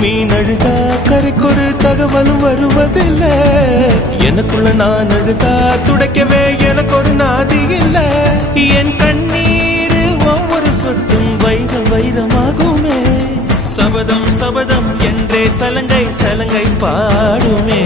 மீன் அழுதா கரைக்கொரு தகவலும் வருவதில்லை. எனக்குள்ள நான் அழுதா துடைக்கவே எனக்கு ஒரு நாதி இல்லை. என் கண்ணீர் ஒவ்வொரு சொட்டும் வைரம் வைரமாகுமே. சபதம் சபதம் என்றே சலங்கை சலங்கை பாடுமே.